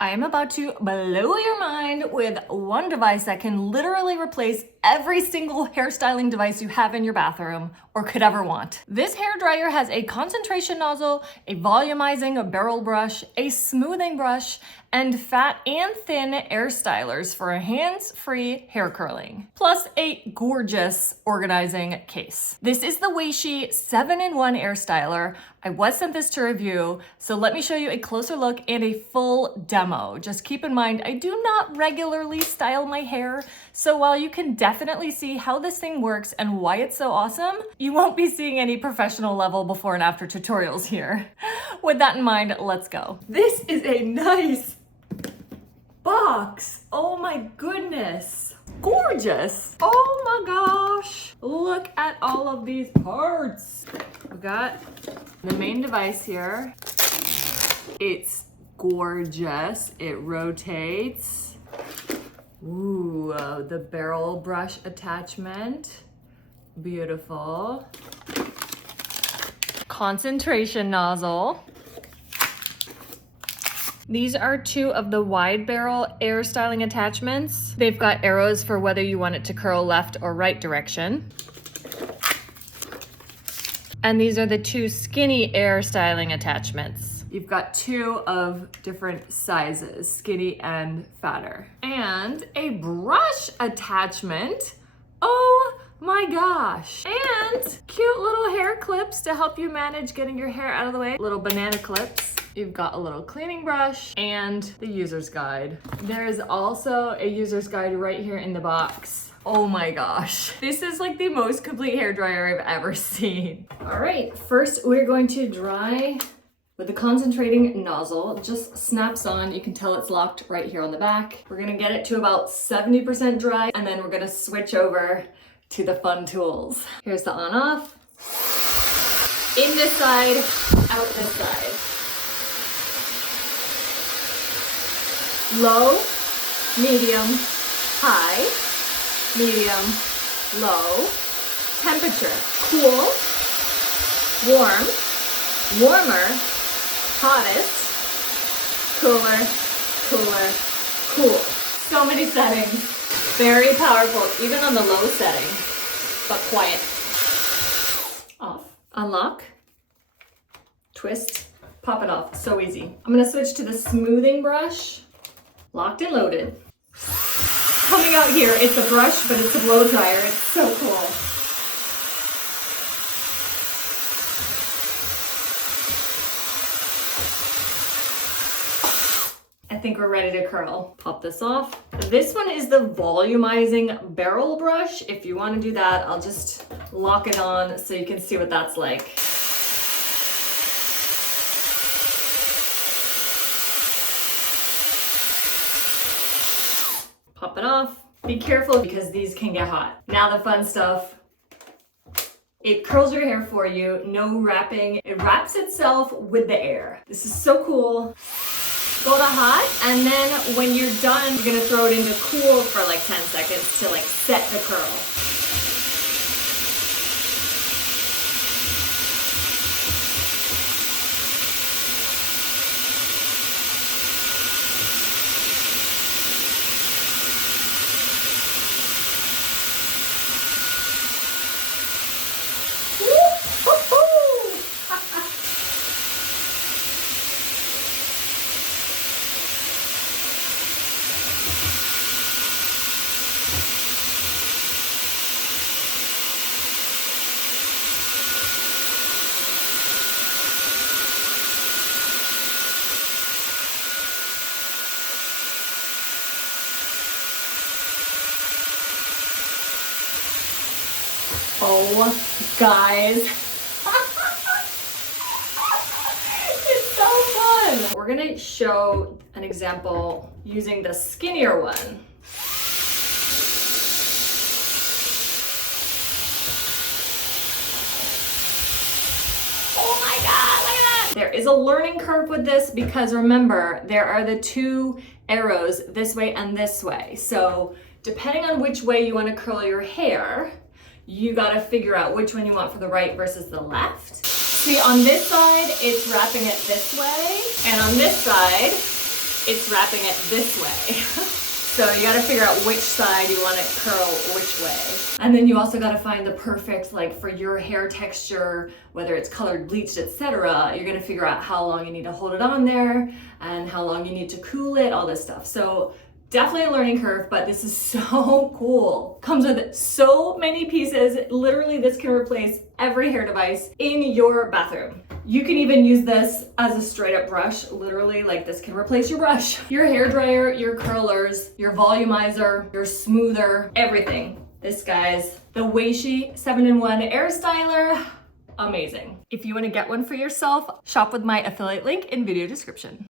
I am about to blow your mind with one device that can literally replace every single hairstyling device you have in your bathroom or could ever want. This hair dryer has a concentration nozzle, a volumizing barrel brush, a smoothing brush, and fat and thin air stylers for a hands-free hair curling, plus a gorgeous organizing case. This is the Cweixi 7-in-1 Air Styler. I was sent this to review, so let me show you a closer look and a full demo. Just keep in mind, I do not regularly style my hair, so while you can definitely see how this thing works and why it's so awesome, you won't be seeing any professional level before and after tutorials here. With that in mind, let's go. This is a nice box. Oh my goodness. Gorgeous. Oh my gosh. Look at all of these parts. We got the main device here. It's gorgeous. It rotates. Ooh, the barrel brush attachment. Beautiful. Concentration nozzle. These are two of the wide barrel air styling attachments. They've got arrows for whether you want it to curl left or right direction. And these are the two skinny air styling attachments. You've got two of different sizes, skinny and fatter. And a brush attachment. Oh my gosh. And cute little hair clips to help you manage getting your hair out of the way. Little banana clips. You've got a little cleaning brush and the user's guide. There is also a user's guide right here in the box. Oh my gosh. This is like the most complete hair dryer I've ever seen. All right, first we're going to dry with the concentrating nozzle. It just snaps on. You can tell it's locked right here on the back. We're gonna get it to about 70% dry, and then we're gonna switch over to the fun tools. Here's the on off. In this side, out this side. Low, medium, high, medium, low, temperature, cool, warm, warmer, hottest, cooler, cooler, cool. So many settings, very powerful, even on the low setting, but quiet. Off, unlock, twist, pop it off, so easy. I'm gonna switch to the smoothing brush. Locked and loaded. Coming out here, it's a brush, but it's a blow dryer. It's so cool. I think we're ready to curl. Pop this off. This one is the volumizing barrel brush. If you want to do that, I'll just lock it on so you can see what that's like. Pop it off. Be careful because these can get hot. Now the fun stuff. It curls your hair for you, no wrapping. It wraps itself with the air. This is so cool. Go to hot, and then when you're done, you're gonna throw it into cool for like 10 seconds to like set the curl. Oh, guys. It's so fun. We're gonna show an example using the skinnier one. Oh my God, look at that. There is a learning curve with this because remember, there are the two arrows this way and this way. So depending on which way you want to curl your hair, you gotta figure out which one you want for the right versus the left. See, on this side, it's wrapping it this way, and on this side, it's wrapping it this way. So you gotta figure out which side you want it curl which way. And then you also gotta find the perfect, like for your hair texture, whether it's colored, bleached, etc. You're gonna figure out how long you need to hold it on there and how long you need to cool it, all this stuff. So definitely a learning curve, but this is so cool. Comes with so many pieces. Literally, this can replace every hair device in your bathroom. You can even use this as a straight up brush. Literally, like this can replace your brush, your hair dryer, your curlers, your volumizer, your smoother, everything. This guy's the Cweixi 7-in-1 Air Styler. Amazing. If you want to get one for yourself, shop with my affiliate link in video description.